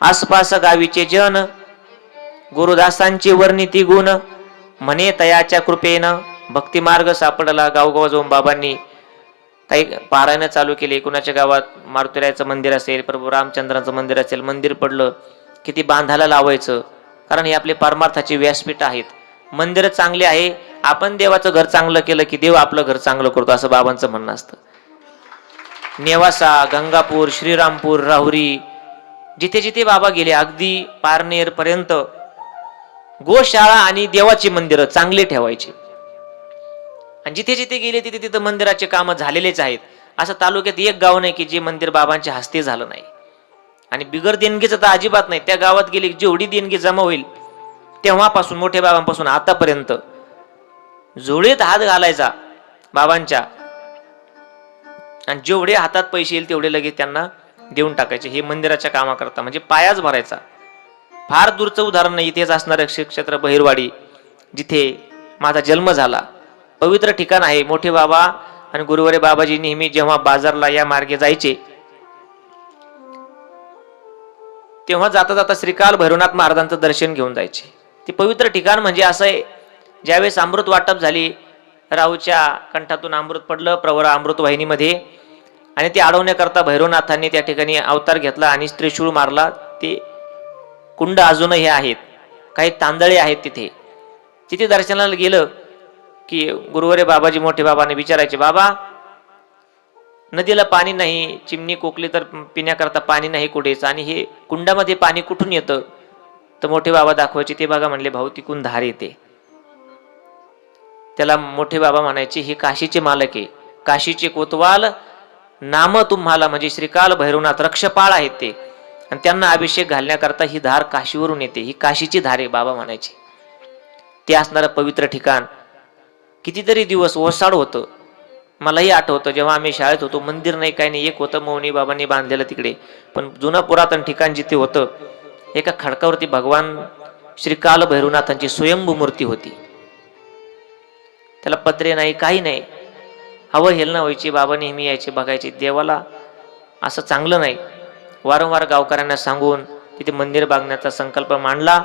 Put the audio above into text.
आसपास गावीचे जन गुरुदासांची वर्णिती गुण म्हणे तयाच्या कृपेनं भक्ती मार्ग सापडला. गावगाव जाऊन बाबांनी काही पारायण चालू केले. कुणाच्या गावात मारुतीरायाचं मंदिर असेल, प्रभू रामचंद्राचं मंदिर असेल, मंदिर पडलं किती बांधायला लावायचं, कारण हे आपले परमार्थाचे व्यासपीठ आहेत. मंदिर चांगले आहे, आपण देवाचं घर चांगलं केलं की देव आपलं घर चांगलं करतो असं बाबांचं म्हणणं असतं. नेवासा, गंगापूर, श्रीरामपूर, राहुरी जिथे जिथे बाबा गेले अगदी पारनेर पर्यंत गोशाळा आणि देवाची मंदिरं चांगले ठेवायचे. आणि जिथे जिथे गेले तिथे तिथे मंदिराचे कामं झालेलेच आहेत. असं तालुक्यात एक गाव नाही की जे मंदिर बाबांच्या हस्ते झालं नाही. आणि बिगर देणगीचं तर अजिबात नाही. त्या गावात गेली जेवढी देणगी जमा होईल तेव्हापासून मोठ्या बाबांपासून आतापर्यंत जोडीत हात घालायचा बाबांच्या, आणि जेवढे हातात पैसे येईल तेवढे लगेच त्यांना देऊन टाकायचे. हे मंदिराच्या कामाकरता म्हणजे पायाच भरायचा. फार दूरचं उदाहरण नाही, इथेच असणारं श्री क्षेत्र बहिरवाडी जिथे माझा जन्म झाला, पवित्र ठिकाण आहे. मोठे बाबा आणि गुरुवारे बाबाजी नेहमी जेव्हा बाजारला या मार्गे जायचे तेव्हा जाता जाता श्रीकाल भैरवनाथ महाराजांचं दर्शन घेऊन जायचे. ते पवित्र ठिकाण म्हणजे असं आहे, ज्यावेळेस अमृत वाटप झाली, राहूच्या कंठातून अमृत पडलं प्रवरा अमृत वाहिनीमध्ये, आणि ते अडवण्याकरता भैरवनाथांनी त्या ठिकाणी अवतार घेतला आणि त्रिशूळ मारला. ते कुंड अजूनही आहेत, काही तांदळे आहेत तिथे. तिथे दर्शनाला गेलं की गुरुवारे बाबाजी मोठे बाबाने विचारायचे, बाबा नदीला पाणी नाही, चिमणी कोकली तर पिण्याकरता पाणी नाही कुठेच, आणि हे कुंडामध्ये पाणी कुठून येतं? तर मोठे बाबा दाखवायचे. ते बघा म्हणले, भाऊ तिकून धार येते. त्याला मोठे बाबा म्हणायचे, हे काशीचे मालक आहे, काशीचे कोतवाल नाम तुम्हाला, म्हणजे श्रीकाल भैरवनाथ रक्षपाळ आहेत ते, आणि त्यांना अभिषेक घालण्याकरता ही धार काशीवरून येते, ही काशीची धार आहे बाबा म्हणायचे. ते असणारं पवित्र ठिकाण कितीतरी दिवस ओसाड होतं. मलाही आठवतं जेव्हा आम्ही शाळेत होतो, मंदिर नाही काही नाही, एक होतं मौनी बाबांनी बांधलेलं तिकडे, पण जुनं पुरातन ठिकाण जिथे होतं एका खडकावरती भगवान श्रीकाल भैरवनाथांची स्वयंभू मूर्ती होती. त्याला पत्रे नाही काही नाही, अवहेलना व्हायची. बाबा नेहमी यायचे बघायचे, देवाला असं चांगलं नाही. वारंवार गावकऱ्यांना सांगून तिथे मंदिर बांधण्याचा संकल्प मांडला.